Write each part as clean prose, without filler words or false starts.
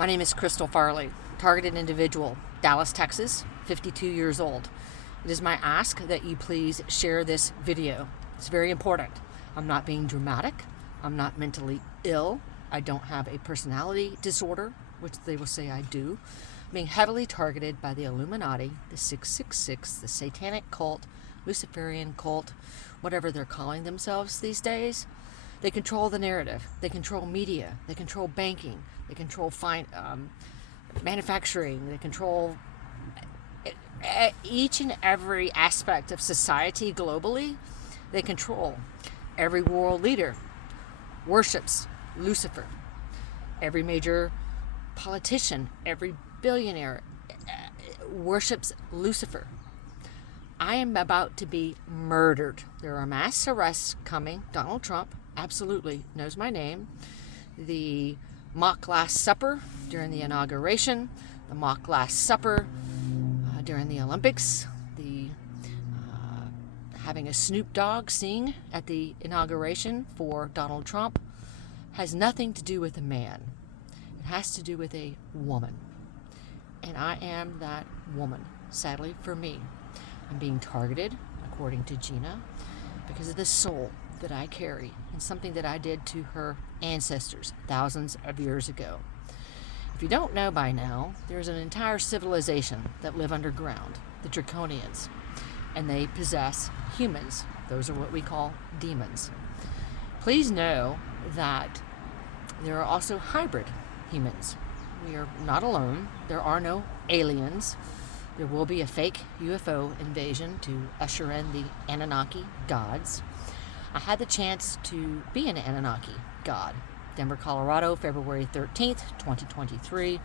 My name is Crystal Farley, targeted individual, Dallas, Texas, 52 years old. It is my ask that you please share this video. It's very important. I'm not being dramatic. I'm not mentally ill. I don't have a personality disorder, which they will say I do. I'm being heavily targeted by the Illuminati, the 666, the satanic cult, Luciferian cult, whatever they're calling themselves these days. They control the narrative. They control media. They control banking. They control manufacturing. They control each and every aspect of society globally. They control. Every world leader worships Lucifer. Every major politician, every billionaire worships Lucifer. I am about to be murdered. There are mass arrests coming. Donald Trump absolutely knows my name. The mock Last Supper during the inauguration, the mock Last Supper during the Olympics, the having a Snoop Dogg sing at the inauguration for Donald Trump has nothing to do with a man. It has to do with a woman. And I am that woman, sadly for me. I'm being targeted, according to Gina, because of the soul that I carry and something that I did to her ancestors thousands of years ago. If you don't know by now, there's an entire civilization that live underground, the Draconians, and they possess humans. Those are what we call demons. Please know that there are also hybrid humans. We are not alone. There are no aliens. There will be a fake UFO invasion to usher in the Anunnaki gods. I had the chance to be an Anunnaki god. Denver, Colorado, February 13th, 2023.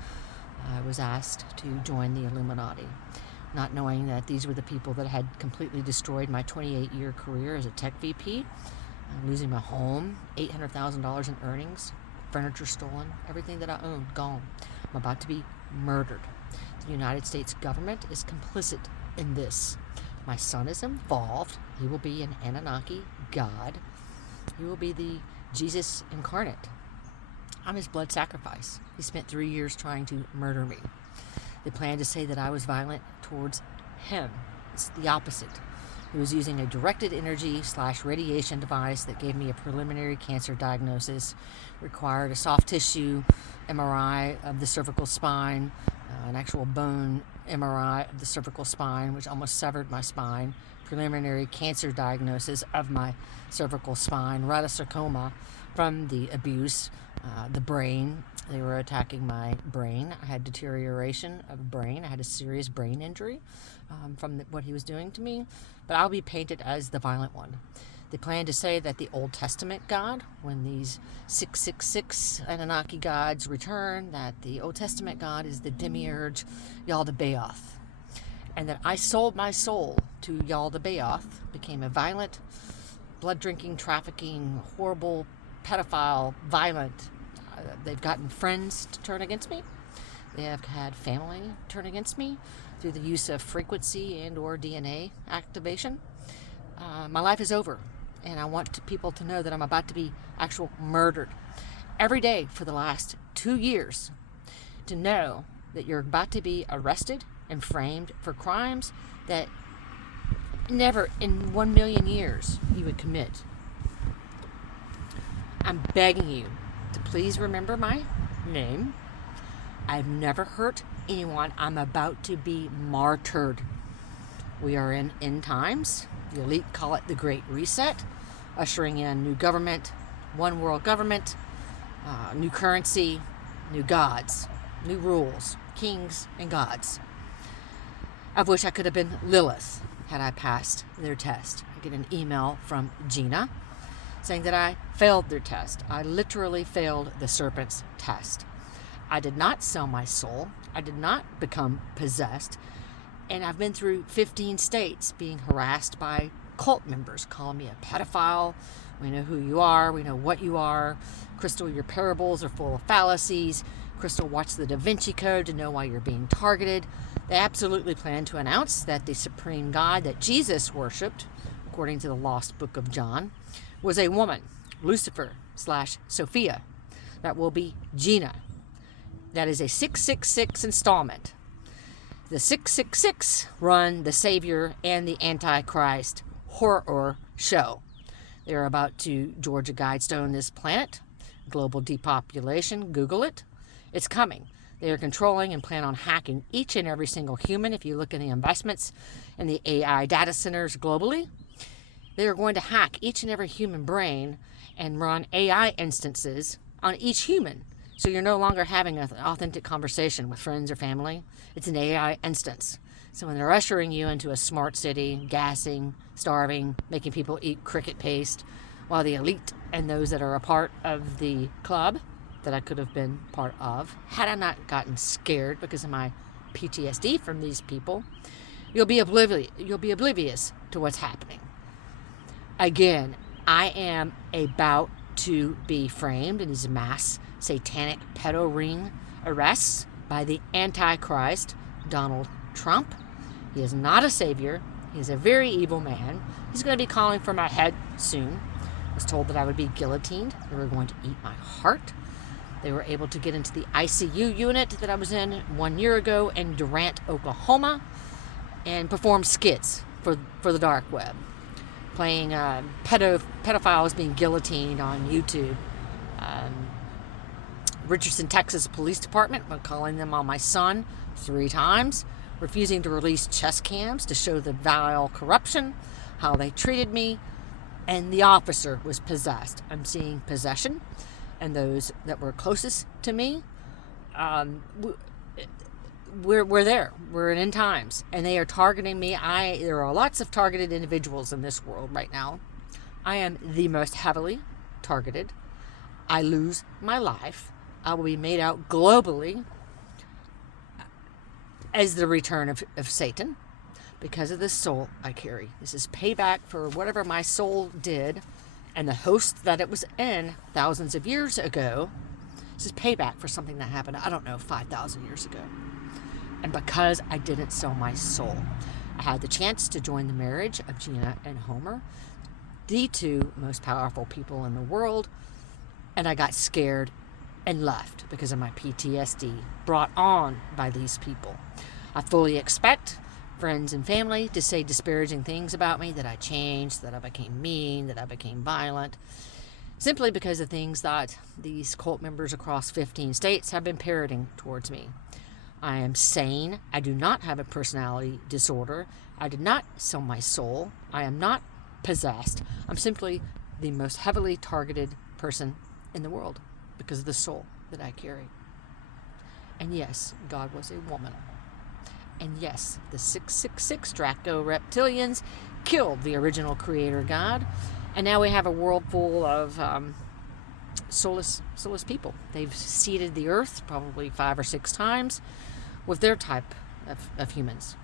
I was asked to join the Illuminati, not knowing that these were the people that had completely destroyed my 28-year career as a tech VP, losing my home, $800,000 in earnings, furniture stolen, everything that I owned gone. I'm about to be murdered. The United States government is complicit in this. My son is involved. He will be an Anunnaki god. He will be the Jesus incarnate. I'm his blood sacrifice. He spent 3 years trying to murder me. They planned to say that I was violent towards him. It's the opposite. He was using a directed energy / radiation device that gave me a preliminary cancer diagnosis, required a soft tissue MRI of the cervical spine, an actual bone MRI of the cervical spine, which almost severed my spine, preliminary cancer diagnosis of my cervical spine, rhabdomyosarcoma from the abuse, the brain. They were attacking my brain. I had deterioration of brain. I had a serious brain injury from what he was doing to me, but I'll be painted as the violent one. They plan to say that the Old Testament God, when these 666 Anunnaki gods return, that the Old Testament God is the demiurge Yaldabaoth, and that I sold my soul to Yaldabaoth, became a violent, blood-drinking, trafficking, horrible, pedophile, violent. They've gotten friends to turn against me. They have had family turn against me through the use of frequency and or DNA activation. My life is over, and I want people to know that I'm about to be actual murdered every day for the last 2 years, to know that you're about to be arrested and framed for crimes that never in 1 million years you would commit. I'm begging you to please remember my name. I've never hurt anyone. I'm about to be martyred. We are in end times. The elite call it the Great Reset, ushering in new government, one world government, new currency, new gods, new rules, kings and gods. I wish I could have been Lilith had I passed their test. I get an email from Gina saying that I failed their test. I literally failed the serpent's test. I did not sell my soul. I did not become possessed. And I've been through 15 states being harassed by cult members, calling me a pedophile. We know who you are. We know what you are. Crystal, your parables are full of fallacies. Crystal, watch the Da Vinci Code to know why you're being targeted. They absolutely plan to announce that the supreme God that Jesus worshipped, according to the lost book of John, was a woman, Lucifer / Sophia. That will be Gina. That is a 666 installment. The 666 run the Savior and the Antichrist horror show. They're about to Georgia Guidestone this planet. Global depopulation. Google it. It's coming. They are controlling and plan on hacking each and every single human. If you look at the investments in the AI data centers globally, they are going to hack each and every human brain and run AI instances on each human. So you're no longer having an authentic conversation with friends or family. It's an AI instance. So when they're ushering you into a smart city, gassing, starving, making people eat cricket paste, while the elite and those that are a part of the club that I could have been part of, had I not gotten scared because of my PTSD from these people, you'll be oblivious to what's happening. Again, I am about to be framed in these mass satanic pedo ring arrests by the Antichrist, Donald Trump. He is not a savior. He is a very evil man. He's going to be calling for my head soon. I was told that I would be guillotined. They were going to eat my heart. They were able to get into the ICU unit that I was in 1 year ago in Durant, Oklahoma, and perform skits for the dark web, playing pedophiles being guillotined on YouTube. Richardson, Texas Police Department, calling them on my son 3 times, refusing to release chest cams to show the vile corruption, how they treated me, and the officer was possessed. I'm seeing possession, and those that were closest to me, we're there. We're in end times, and they are targeting me. There are lots of targeted individuals in this world right now. I am the most heavily targeted. I lose my life. I will be made out globally as the return of Satan because of the soul I carry. This is payback for whatever my soul did and the host that it was in thousands of years ago. This is payback for something that happened, 5,000 years ago. And because I didn't sell my soul, I had the chance to join the marriage of Gina and Homer, the 2 most powerful people in the world, and I got scared and left because of my PTSD brought on by these people. I fully expect friends and family to say disparaging things about me, that I changed, that I became mean, that I became violent, simply because of things that these cult members across 15 states have been parroting towards me. I am sane. I do not have a personality disorder. I did not sell my soul. I am not possessed. I'm simply the most heavily targeted person in the world because of the soul that I carry. And yes, God was a woman. And yes, the 666 Draco reptilians killed the original creator God. And now we have a world full of soulless people. They've seeded the earth probably 5 or 6 times with their type of humans.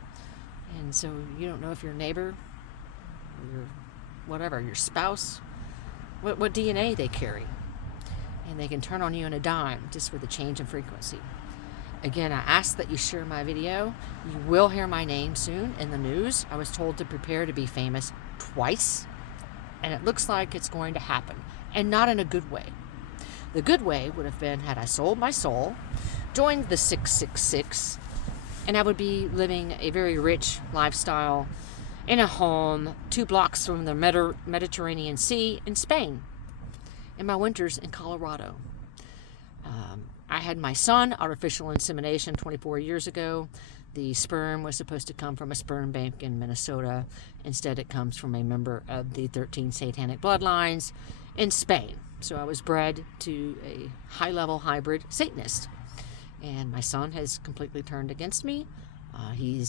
And so you don't know if your neighbor, your spouse, what DNA they carry. And they can turn on you in a dime just with a change in frequency. Again, I ask that you share my video. You will hear my name soon in the news. I was told to prepare to be famous twice, and it looks like it's going to happen, and not in a good way. The good way would have been had I sold my soul, joined the 666, and I would be living a very rich lifestyle in a home 2 blocks from the Mediterranean Sea in Spain. In my winters in Colorado. I had my son, artificial insemination, 24 years ago. The sperm was supposed to come from a sperm bank in Minnesota. Instead, it comes from a member of the 13 satanic bloodlines in Spain. So I was bred to a high-level hybrid Satanist. And my son has completely turned against me. He's